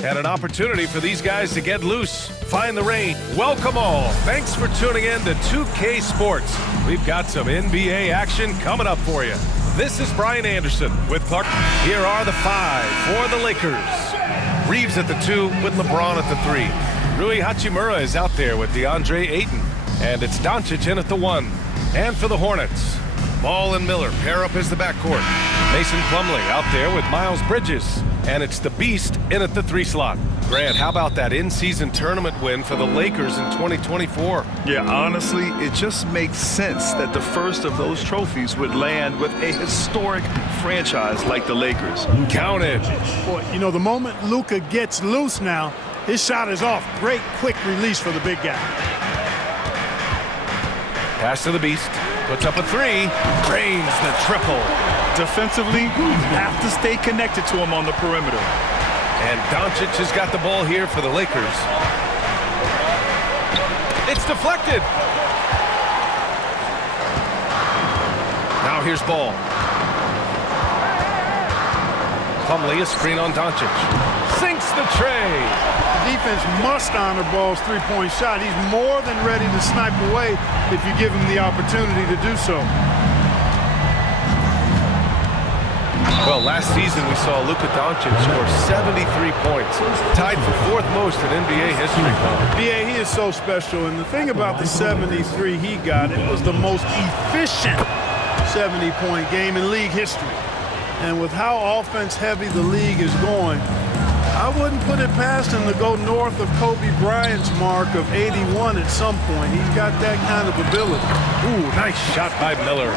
And an opportunity for these guys to get loose, find the rain. Welcome all. Thanks for tuning in to 2K Sports. We've got some NBA action coming up for you. This is Brian Anderson with Clark. Here are the 5 for the Lakers. Reeves at the 2 with LeBron at the 3. Rui Hachimura is out there with DeAndre Ayton. And it's Doncic in at the 1. And for the Hornets, Ball and Miller pair up as the backcourt. Mason Plumlee out there with Miles Bridges. And it's the Beast in at the 3 slot. Grant, how about that in-season tournament win for the Lakers in 2024? Yeah, honestly, it just makes sense that the first of those trophies would land with a historic franchise like the Lakers. Count it. Boy, you know, the moment Luka gets loose now, his shot is off. Great quick release for the big guy. Pass to the Beast. Puts up a 3. Drains the triple. Defensively, you have to stay connected to him on the perimeter. And Doncic has got the ball here for the Lakers. It's deflected. Now here's Ball. Plumlee, a screen on Doncic. Sinks the tray. The defense must honor Ball's three-point shot. He's more than ready to snipe away if you give him the opportunity to do so. Well, last season we saw Luka Doncic score 73 points, tied for 4th most in NBA history. Yeah, he is so special, and the thing about the 73 he got, it was the most efficient 70-point game in league history. And with how offense-heavy the league is going, I wouldn't put it past him to go north of Kobe Bryant's mark of 81 at some point. He's got that kind of ability. Ooh, nice shot by Miller.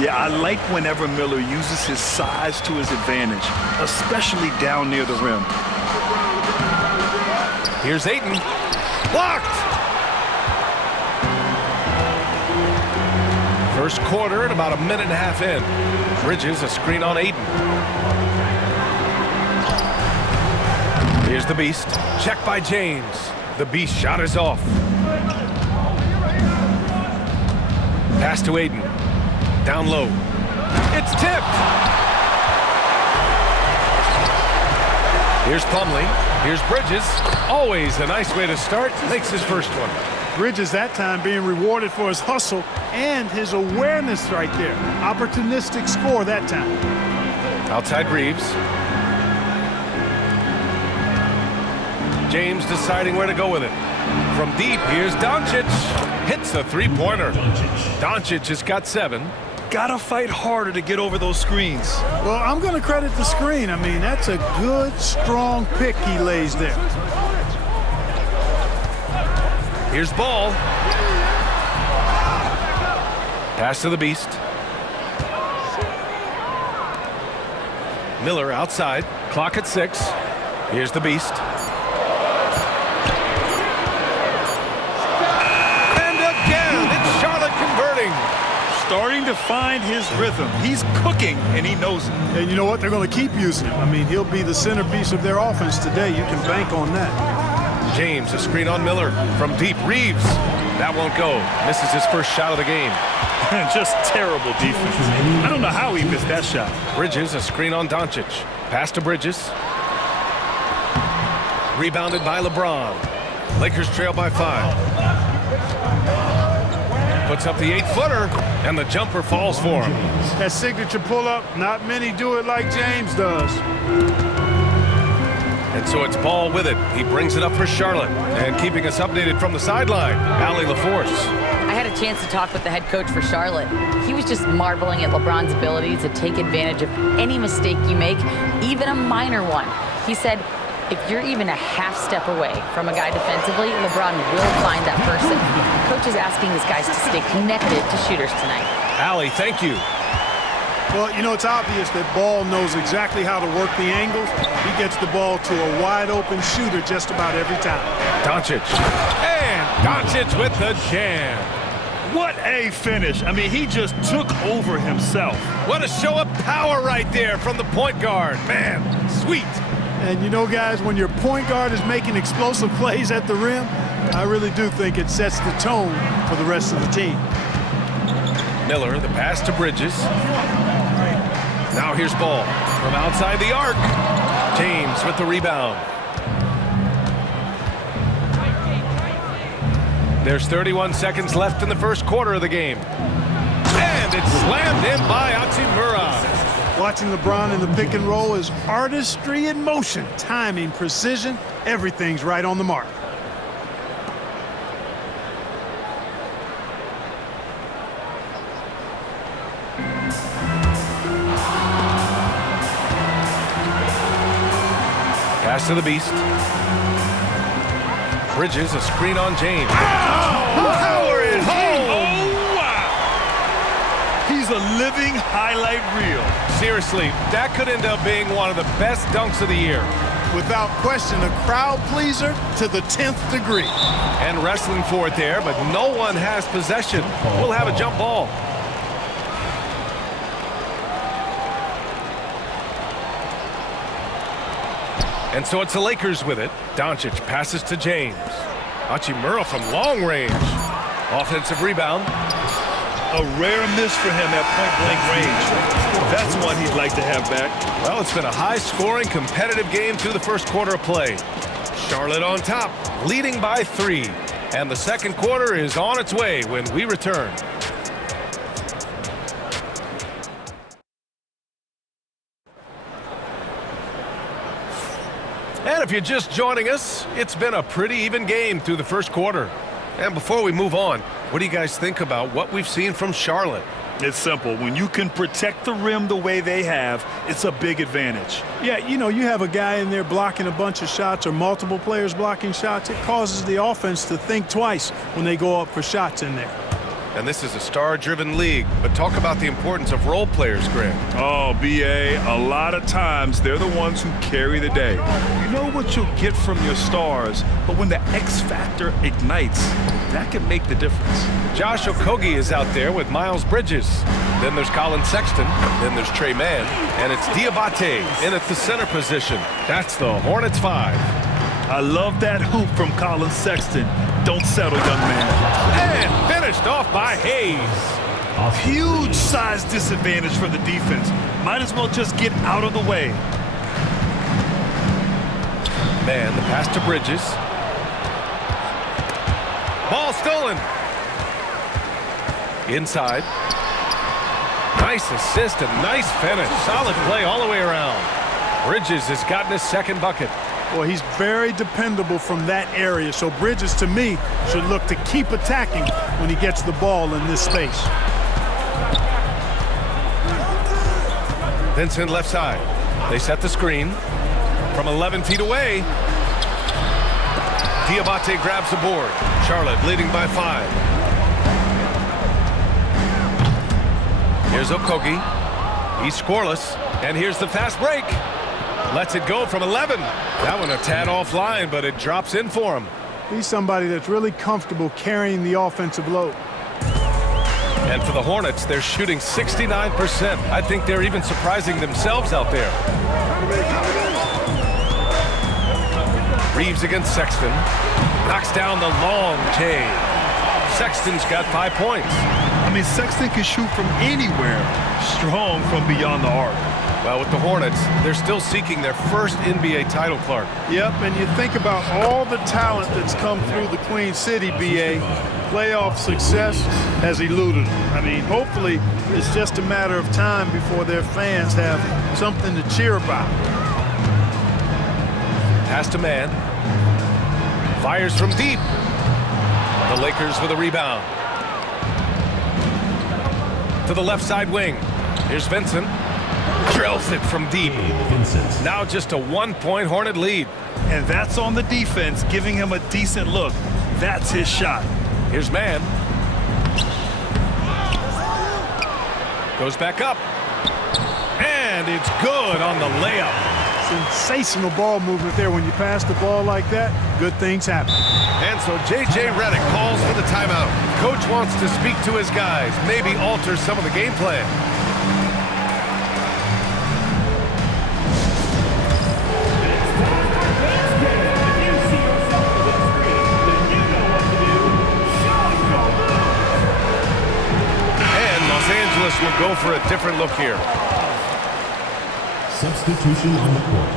Yeah, I like whenever Miller uses his size to his advantage, especially down near the rim. Here's Ayton. Blocked! First quarter at about a minute and a half in. Bridges, a screen on Ayton. Here's the Beast. Check by James. The Beast shot is off. Pass to Ayton. Down low. It's tipped. Here's Plumlee. Here's Bridges. Always a nice way to start. Makes his first one. Bridges that time being rewarded for his hustle and his awareness right there. Opportunistic score that time. Outside Reeves. James deciding where to go with it. From deep, here's Doncic. Hits a three-pointer. Doncic has got 7. Gotta fight harder to get over those screens. Well, I'm going to credit the screen. I mean, that's a good, strong pick he lays there. Here's Ball. Pass to the Beast. Miller outside. Clock at 6. Here's the Beast. Starting to find his rhythm. He's cooking, and he knows it. And you know what? They're going to keep using him. I mean, he'll be the centerpiece of their offense today. You can bank on that. James, a screen on Miller. From deep, Reeves. That won't go. Misses his first shot of the game. Just terrible defense. I don't know how he missed that shot. Bridges, a screen on Doncic. Pass to Bridges. Rebounded by LeBron. Lakers trail by 5. Puts up the 8-footer, and the jumper falls for him. That signature pull-up, not many do it like James does. And so it's Ball with it. He brings it up for Charlotte. And keeping us updated from the sideline, Allie LaForce. I had a chance to talk with the head coach for Charlotte. He was just marveling at LeBron's ability to take advantage of any mistake you make, even a minor one. He said, if you're even a half step away from a guy defensively, LeBron will find that person. Coach is asking his guys to stay connected to shooters tonight. Allie, thank you. Well, you know, it's obvious that Ball knows exactly how to work the angles. He gets the ball to a wide-open shooter just about every time. Doncic. And Doncic with the jam. What a finish. I mean, he just took over himself. What a show of power right there from the point guard. Man, sweet. And you know, guys, when your point guard is making explosive plays at the rim, I really do think it sets the tone for the rest of the team. Miller, the pass to Bridges. Now here's Ball from outside the arc. James with the rebound. There's 31 seconds left in the first quarter of the game. And it's slammed in by Hachimura. Watching LeBron in the pick and roll is artistry in motion. Timing, precision, everything's right on the mark. Pass to the Beast. Bridges, a screen on James. Power it home! Oh, wow! He's a living highlight reel. Seriously, that could end up being one of the best dunks of the year. Without question, a crowd pleaser to the 10th degree. And wrestling for it there, but no one has possession. We'll have a jump ball. And so it's the Lakers with it. Doncic passes to James. Hachimura from long range. Offensive rebound. A rare miss for him at point-blank range. That's one he'd like to have back. Well, it's been a high-scoring, competitive game through the first quarter of play. Charlotte on top, leading by 3. And the second quarter is on its way when we return. And if you're just joining us, it's been a pretty even game through the first quarter. And before we move on, what do you guys think about what we've seen from Charlotte? It's simple. When you can protect the rim the way they have, it's a big advantage. Yeah, you know, you have a guy in there blocking a bunch of shots or multiple players blocking shots. It causes the offense to think twice when they go up for shots in there. And this is a star-driven league, but talk about the importance of role players, Greg. Oh, B.A., a lot of times they're the ones who carry the day. You know what you'll get from your stars, but when the X factor ignites, that can make the difference. Josh Okogie is out there with Miles Bridges. Then there's Colin Sexton. Then there's Trey Mann. And it's Diabate in at the center position. That's the Hornets 5. I love that hoop from Colin Sexton. Don't settle, young man. And finished off by Hayes. Huge size disadvantage for the defense. Might as well just get out of the way. Man, the pass to Bridges. Ball stolen. Inside. Nice assist and nice finish. Solid play all the way around. Bridges has gotten his second bucket. Well, he's very dependable from that area, so Bridges, to me, should look to keep attacking when he gets the ball in this space. Vincent left side. They set the screen. From 11 feet away, Diabate grabs the board. Charlotte leading by 5. Here's Okogie. He's scoreless. And here's the fast break. Lets it go from 11. That one a tad offline, but it drops in for him. He's somebody that's really comfortable carrying the offensive load. And for the Hornets, they're shooting 69%. I think they're even surprising themselves out there. Reeves against Sexton. Knocks down the long J. Sexton's got 5 points. I mean, Sexton can shoot from anywhere. Strong from beyond the arc. Well, with the Hornets, they're still seeking their first NBA title, Clark. Yep, and you think about all the talent that's come through the Queen City, B.A. Playoff success has eluded them. I mean, hopefully it's just a matter of time before their fans have something to cheer about. Pass to Mann. Fires from deep. The Lakers with a rebound. To the left side wing. Here's Vincent. Drills it from deep. Now just a 1-point Hornet lead. And that's on the defense, giving him a decent look. That's his shot. Here's Mann. Goes back up. And it's good on the layup. Sensational ball movement there. When you pass the ball like that, good things happen. And so J.J. Redick calls for the timeout. Coach wants to speak to his guys, maybe alter some of the game plan. Will go for a different look here. Substitution on the court.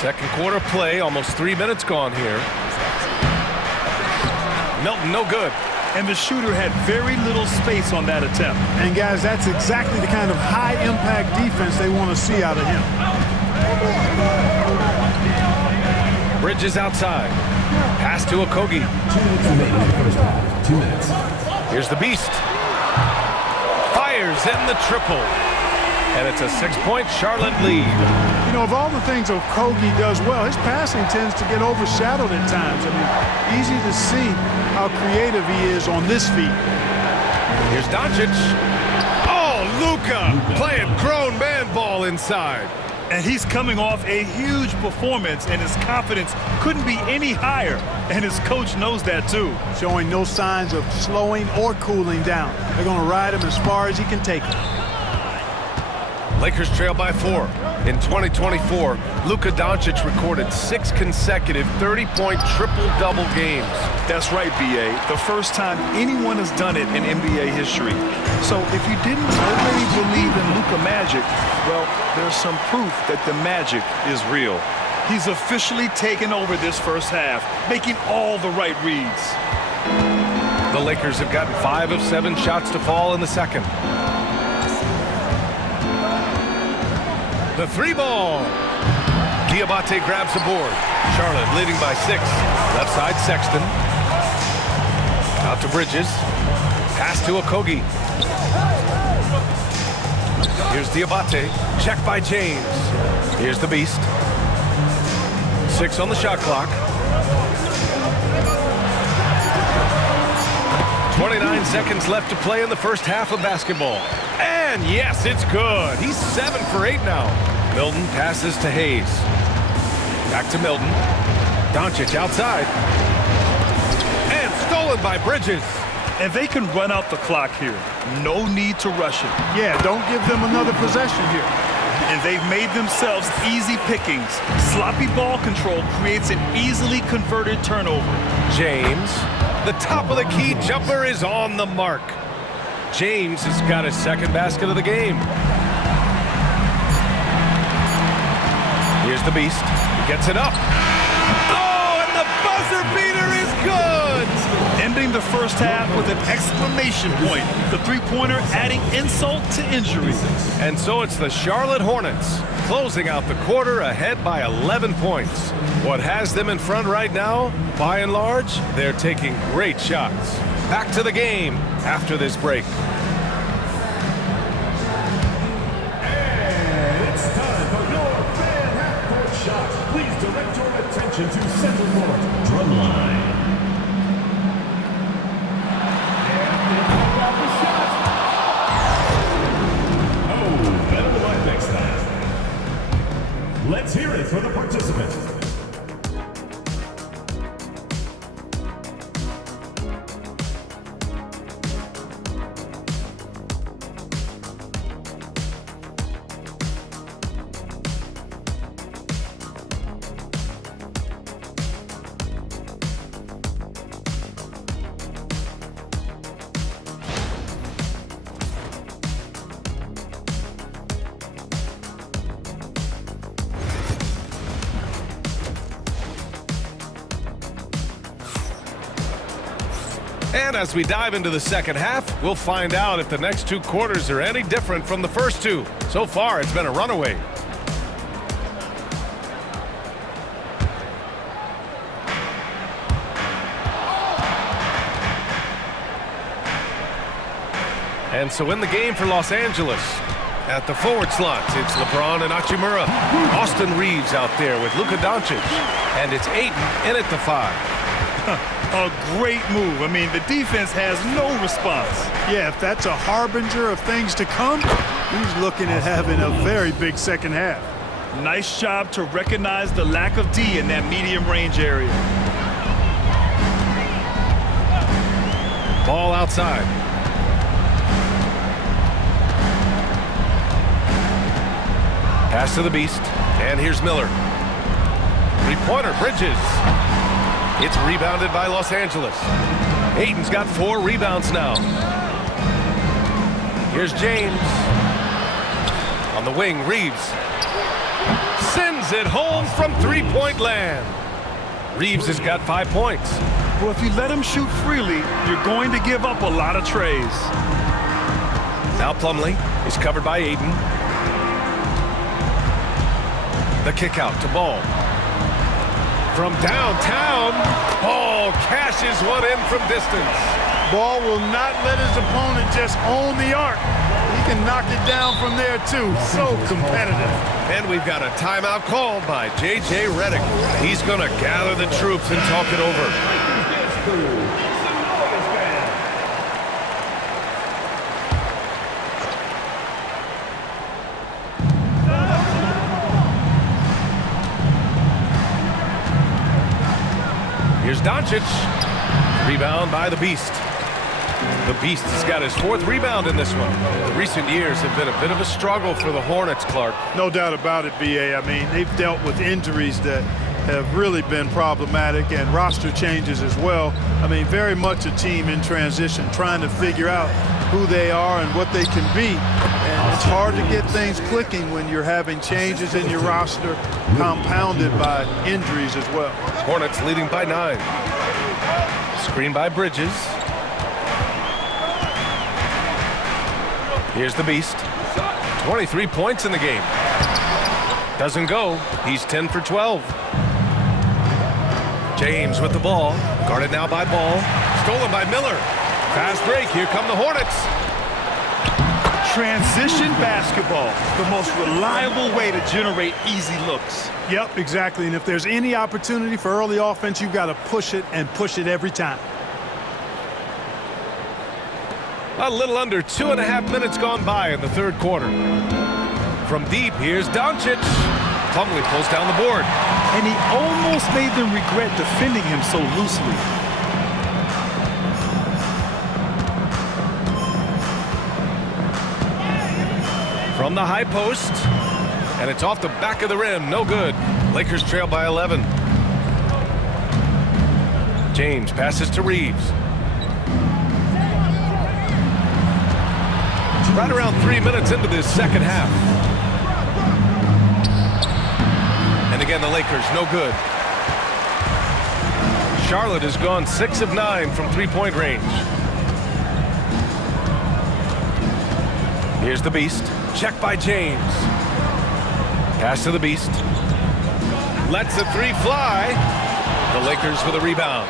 Second quarter play, almost 3 minutes gone here. Milton, no good. And the shooter had very little space on that attempt. And guys, that's exactly the kind of high-impact defense they want to see out of him. Bridges outside. Pass to Okogie. 2 minutes remaining in the first half. 2 minutes. Here's the Beast. Fires in the triple. And it's a 6-point Charlotte lead. You know, of all the things Okogie does well, his passing tends to get overshadowed at times. I mean, easy to see how creative he is on this feat. Here's Doncic. Oh, Luka playing grown man ball inside. And he's coming off a huge performance, and his confidence couldn't be any higher. And his coach knows that, too. Showing no signs of slowing or cooling down. They're going to ride him as far as he can take him. Lakers trail by 4. In 2024, Luka Doncic recorded 6 consecutive 30-point triple-double games. That's right, B.A. The first time anyone has done it in NBA history. So if you didn't already believe in Luka magic, well, there's some proof that the magic is real. He's officially taken over this first half, making all the right reads. The Lakers have gotten 5 of 7 shots to fall in the second. The 3-ball. Diabate grabs the board. Charlotte leading by 6. Left side, Sexton. Out to Bridges. Pass to Okogie. Here's Diabate. Check by James. Here's the Beast. 6 on the shot clock. 29 seconds left to play in the first half of basketball. And yes, it's good. He's 7 for 8 now. Milton passes to Hayes. Back to Milton. Doncic outside. And stolen by Bridges. And they can run out the clock here. No need to rush it. Yeah, don't give them another possession here. And they've made themselves easy pickings. Sloppy ball control creates an easily converted turnover. James, the top of the key jumper is on the mark. James has got his second basket of the game. Here's the Beast. He gets it up. Oh, and the buzzer beater is good! Ending the first half with an exclamation point. The three-pointer adding insult to injury. And so it's the Charlotte Hornets closing out the quarter ahead by 11 points. What has them in front right now? By and large, they're taking great shots. Back to the game after this break. And it's time for your fan half-court shot. Please direct your attention to center court, drumline. Let's hear it for the participants. And as we dive into the second half, we'll find out if the next 2 quarters are any different from the first 2. So far, it's been a runaway. And so in the game for Los Angeles, at the forward slots, it's LeBron and Hachimura. Austin Reeves out there with Luka Doncic. And it's Ayton in at the 5. A great move. I mean, the defense has no response. Yeah, if that's a harbinger of things to come, he's looking at having a very big second half. Nice job to recognize the lack of D in that medium range area. Ball outside. Pass to the Beast. And here's Miller. 3-pointer, Bridges. It's rebounded by Los Angeles. Ayton's got 4 rebounds now. Here's James. On the wing, Reeves. Sends Fires it home from three-point land. Reeves has got 5 points. Well, if you let him shoot freely, you're going to give up a lot of trays. Now Plumlee is covered by Aiden. The kick out to Ball. From downtown, Ball cashes one in from distance. Ball will not let his opponent just own the arc. He can knock it down from there, too. So competitive. And we've got a timeout called by J.J. Redick. He's going to gather the troops and talk it over. Here's Doncic. Rebound by the Beast. The Beast has got his 4th rebound in this one. The recent years have been a bit of a struggle for the Hornets, Clark. No doubt about it, B.A. I mean, they've dealt with injuries that have really been problematic and roster changes as well. I mean, very much a team in transition, trying to figure out who they are and what they can be. And it's hard to get things clicking when you're having changes in your roster compounded by injuries as well. Hornets leading by 9. Screen by Bridges. Here's the Beast. 23 points in the game. Doesn't go. He's 10 for 12. James with the ball. Guarded now by Ball. Stolen by Miller. Fast break. Here come the Hornets. Transition basketball, the most reliable way to generate easy looks. Yep, exactly. And if there's any opportunity for early offense, you've got to push it and push it every time. A little under 2.5 minutes gone by in the third quarter. From deep, here's Doncic. Plumlee pulls down the board. And he almost made them regret defending him so loosely. From the high post. And it's off the back of the rim. No good. Lakers trail by 11. James passes to Reeves. Right around 3 minutes into this second half. And again, the Lakers, no good. Charlotte has gone 6 of 9 from three-point range. Here's the Beast. Check by James. Pass to the Beast. Lets the three fly. The Lakers with a rebound.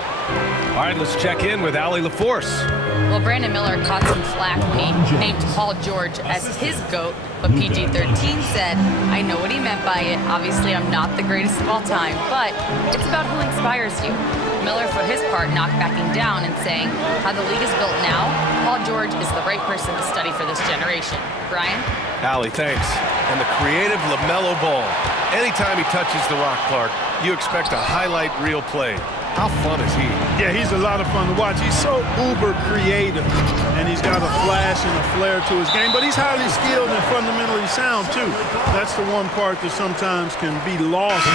All right, let's check in with Allie LaForce. Well, Brandon Miller caught some flack when he named Paul George as his GOAT, but PG-13 said, I know what he meant by it. Obviously, I'm not the greatest of all time, but it's about who inspires you. Miller, for his part, not backing down and saying, how the league is built now, Paul George is the right person to study for this generation. Brian? Allie, thanks. And the creative LaMelo Ball. Anytime he touches the rock, Clark, you expect a highlight reel play. How fun is he? Yeah, he's a lot of fun to watch. He's so uber creative, and he's got a flash and a flair to his game, but he's highly skilled and fundamentally sound, too. That's the one part that sometimes can be lost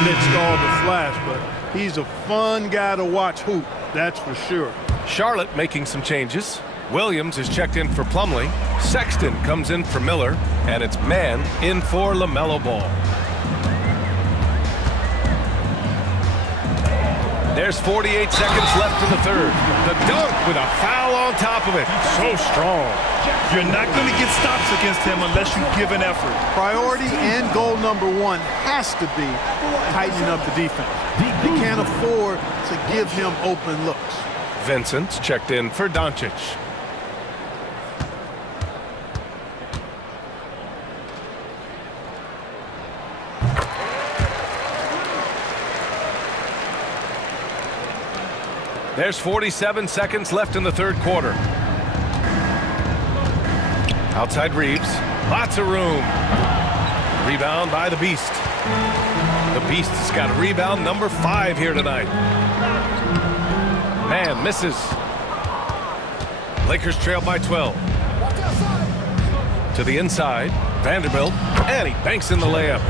amidst all the flash, but he's a fun guy to watch hoop, that's for sure. Charlotte making some changes. Williams is checked in for Plumlee. Sexton comes in for Miller, and it's man in for LaMelo Ball. There's 48 seconds left in the third. The dunk with a foul on top of it. So strong. You're not going to get stops against him unless you give an effort. Priority and goal number one has to be tightening up the defense. They can't afford to give him open looks. Vincent's checked in for Doncic. There's 47 seconds left in the third quarter. Outside Reeves. Lots of room. Rebound by the Beast. The Beast has got a rebound number 5 here tonight. Man misses. Lakers trail by 12. To the inside. Vanderbilt. And he banks in the layup.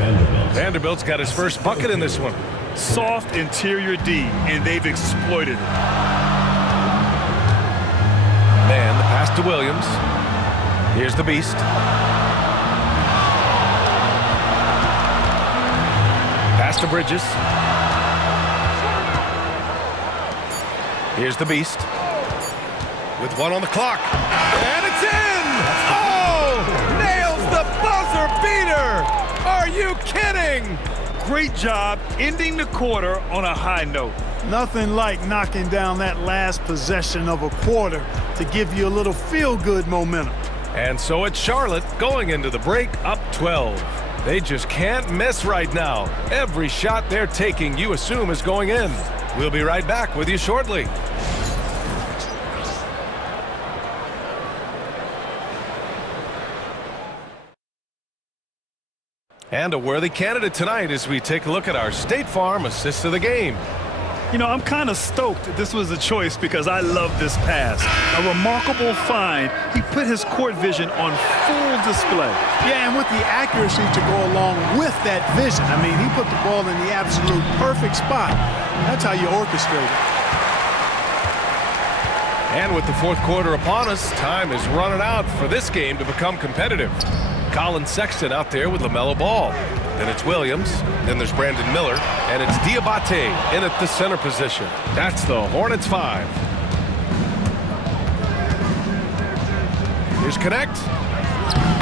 Vanderbilt's got his first bucket in this one. Soft interior D, and they've exploited it. Man, the pass to Williams. Here's the Beast. Pass to Bridges. Here's the Beast. With 1 on the clock. And it's in! Oh! Nails the buzzer beater! Are you kidding? Great job ending the quarter on a high note. Nothing like knocking down that last possession of a quarter to give you a little feel-good momentum. And so it's Charlotte going into the break up 12. They just can't miss right now. Every shot they're taking, you assume, is going in. We'll be right back with you shortly. And a worthy candidate tonight as we take a look at our State Farm assist of the game. You know, I'm kind of stoked this was a choice because I love this pass. A remarkable find. He put his court vision on full display. Yeah, and with the accuracy to go along with that vision. I mean, he put the ball in the absolute perfect spot. That's how you orchestrate it. And with the fourth quarter upon us, time is running out for this game to become competitive. Colin Sexton out there with LaMelo Ball. Then it's Williams, then there's Brandon Miller, and it's Diabate in at the center position. That's the Hornets 5. Here's Connect.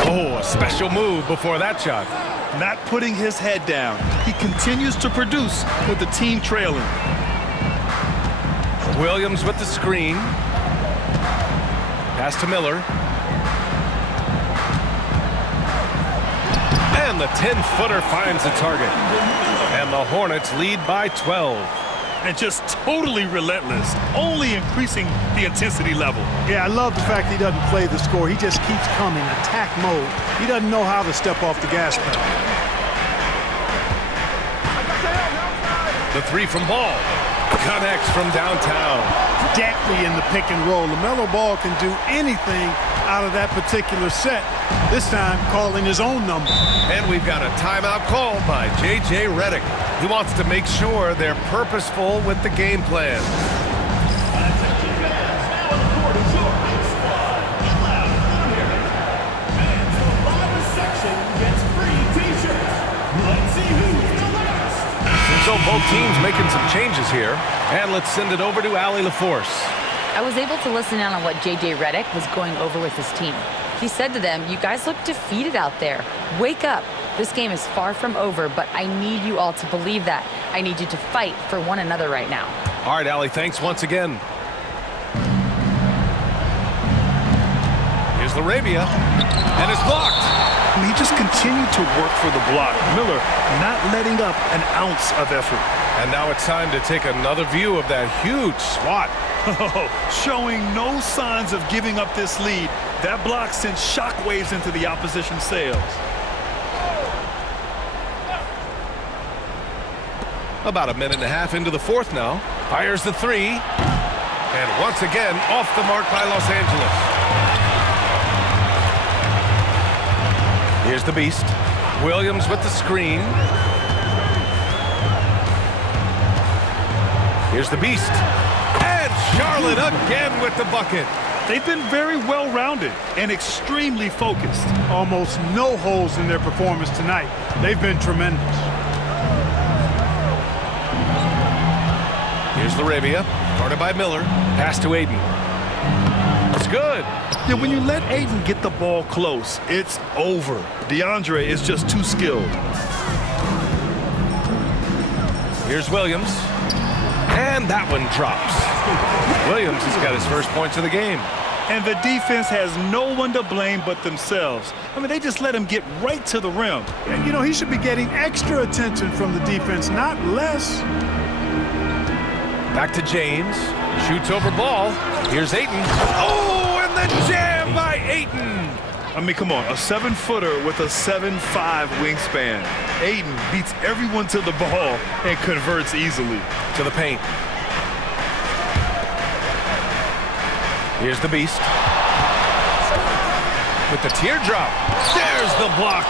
Oh, a special move before that shot. Not putting his head down. He continues to produce with the team trailing. Williams with the screen. Pass to Miller. And the 10-footer finds the target. And the Hornets lead by 12. And just totally relentless, only increasing the intensity level. Yeah, I love the fact he doesn't play the score. He just keeps coming, attack mode. He doesn't know how to step off the gas pedal. The 3 from Ball. Connects from downtown. Deftly in the pick and roll. LaMelo Ball can do anything out of that particular set. This time calling his own number. And we've got a timeout called by J.J. Redick. He wants to make sure they're purposeful with the game plan. Attention fans, now on the court is your ice squad. LAL fans from bottom section gets free t-shirts. Let's see who's the last. So both teams making some changes here. And let's send it over to Allie LaForce. I was able to listen in on what J.J. Redick was going over with his team. He said to them, "You guys look defeated out there. Wake up. This game is far from over, but I need you all to believe that. I need you to fight for one another right now." All right, Allie, thanks once again. Here's Laravia, and it's blocked. He just continued to work for the block. Miller not letting up an ounce of effort. And now it's time to take another view of that huge swat. Showing no signs of giving up this lead. That block sent shockwaves into the opposition sails. About a minute and a half into the fourth now. Fires the 3. And once again, off the mark by Los Angeles. Here's the Beast. Williams with the screen. Here's the Beast. And Charlotte again with the bucket. They've been very well-rounded and extremely focused. Almost no holes in their performance tonight. They've been tremendous. Here's Laravia, guarded by Miller. Pass to Aiden. It's good. Yeah, when you let Aiden get the ball close, it's over. DeAndre is just too skilled. Here's Williams. And that one drops. Williams has got his first points of the game. And the defense has no one to blame but themselves. I mean, they just let him get right to the rim. And, you know, he should be getting extra attention from the defense, not less. Back to James. Shoots over Ball. Here's Ayton. Oh, and the jam by Ayton. I mean, come on, a 7-footer with a 7'5" wingspan. Ayton beats everyone to the ball and converts easily. To the paint. Here's the Beast. With the teardrop. There's the block.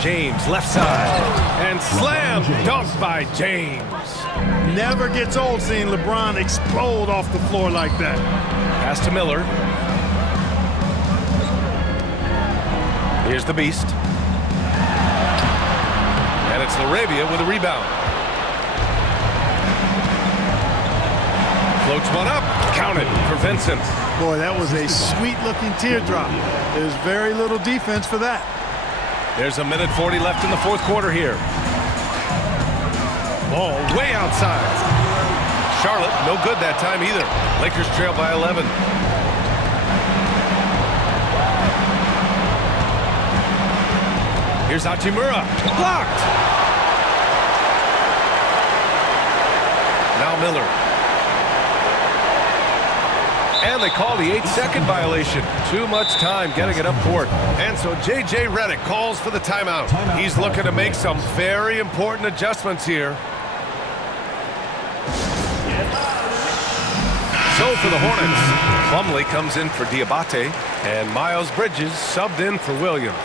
James, left side. And slam dunk by James. Never gets old seeing LeBron explode off the floor like that. Pass to Miller. Here's the Beast. It's Laravia with a rebound. Floats one up. Counted for Vincent. Boy, that was a sweet-looking teardrop. There's very little defense for that. There's a minute 40 left in the fourth quarter here. Ball way outside. Charlotte, no good that time either. Lakers trail by 11. Here's Hachimura. Blocked. Now Miller. And they call the 8-second violation. Too much time getting it up court. And so J.J. Redick calls for the timeout. He's looking to make some very important adjustments here. So for the Hornets, Plumlee comes in for Diabate, and Miles Bridges subbed in for Williams.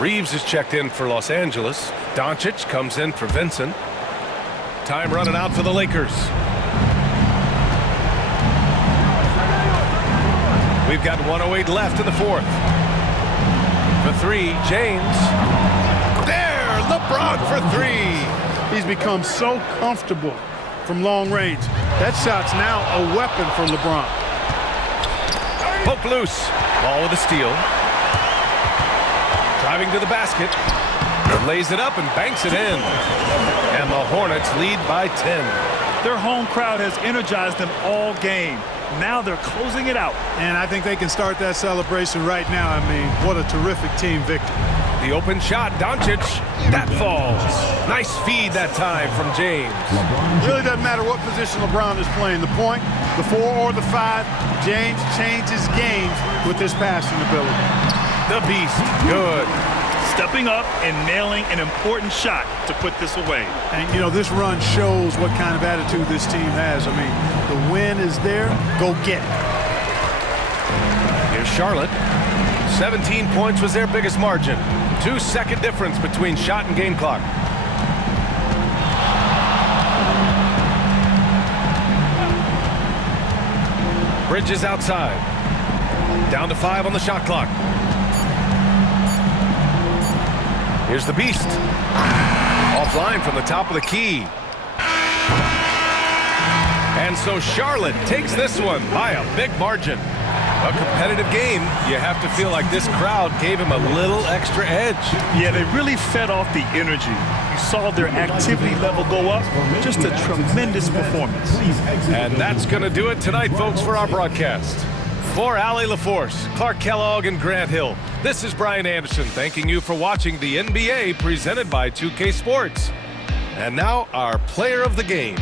Reeves is checked in for Los Angeles. Doncic comes in for Vincent. Time running out for the Lakers. We've got 1:08 left in the fourth. For three, James. There, LeBron for three. He's become so comfortable from long range. That shot's now a weapon for LeBron. Poke loose. Ball with a steal. Driving to the basket. Lays it up and banks it in. And the Hornets lead by 10. Their home crowd has energized them all game. Now they're closing it out. And I think they can start that celebration right now. I mean, what a terrific team victory. The open shot, Doncic. That falls. Nice feed that time from James. Really doesn't matter what position LeBron is playing. The point, the 4 or the 5, James changes games with his passing ability. The beast. Good. Stepping up and nailing an important shot to put this away. And, you know, this run shows what kind of attitude this team has. I mean, the win is there. Go get it. Here's Charlotte. 17 points was their biggest margin. 2-second difference between shot and game clock. Bridges outside. Down to 5 on the shot clock. Here's the beast. Offline from the top of the key. And so Charlotte takes this one by a big margin. A competitive game. You have to feel like this crowd gave him a little extra edge. Yeah, they really fed off the energy. You saw their activity level go up. Just a tremendous performance. And that's going to do it tonight, folks, for our broadcast. For Allie LaForce, Clark Kellogg, and Grant Hill, this is Brian Anderson thanking you for watching the NBA presented by 2K Sports. And now our player of the game.